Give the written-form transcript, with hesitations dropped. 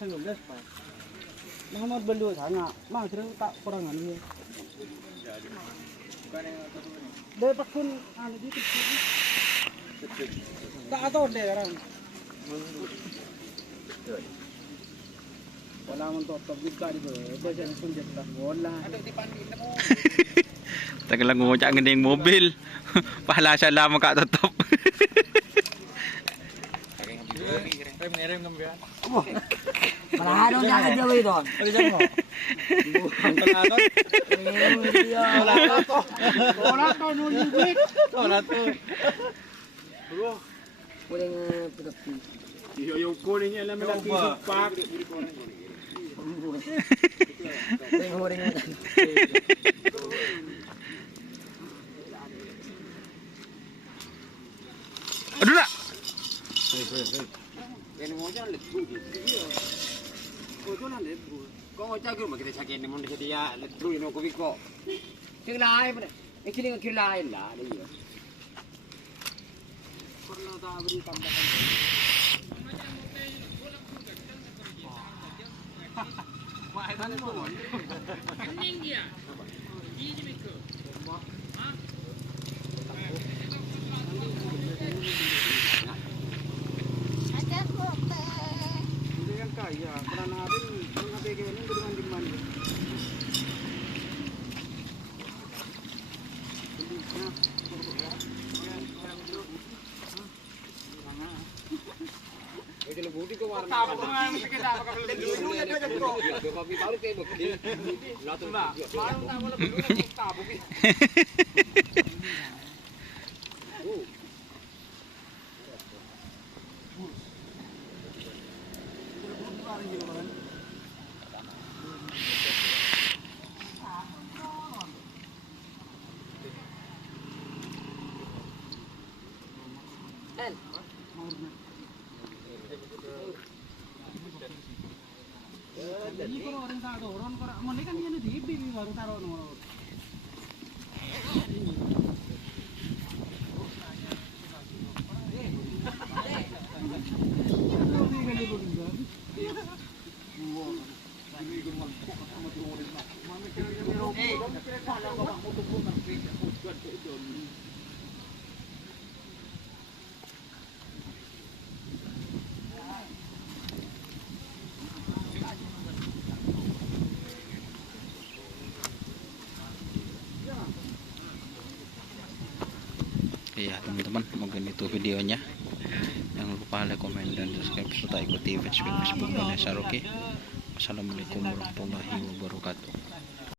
19 Pak. Muhammad belu sana, mah terus tak kurangan ini. Deh pakun anu gitu. Tak atau deh orang. Wala man to tabig ka di ba? Baca na pun jatuh wala. Ada di pandin mo. Tagal lang ngumutya ang ganding mobil. Pahala siya lamang katutup. Rem ngambil. Malahano na ka daw ito. Ano dyan mo? Wala to. Wala to nunibik. Wala to. Bro. Kuling putati. Yung kunin niya alam mo lang tisip pak. Kuling huring mo. Aduh nak. Ini mau jalan letu gitu. Kau jalan letu. Kau mau jaga rumah kita cakap ini mau dia letu ini kau biko. Kira apa? Ini kira lah dia. Pernah tak beri tambahan. Mahal mo. Kaning dia. Ini mikro. Hindi yan kaya. Para natin mga bigay ng gulungan din man. Itu lebih di kau warna. Tapos nga kita makapalagay. Dua kopi baru kayak begini. Lalu Parang na wala ba tapos. Ini kalau orang tak ada orang kalau mau kan ini di bibi baru taruh nomor. Iya teman-teman, mungkin itu videonya. Jangan lupa like, komen, dan subscribe serta ikuti Facebook Indonesia Rocky. Assalamualaikum warahmatullahi wabarakatuh.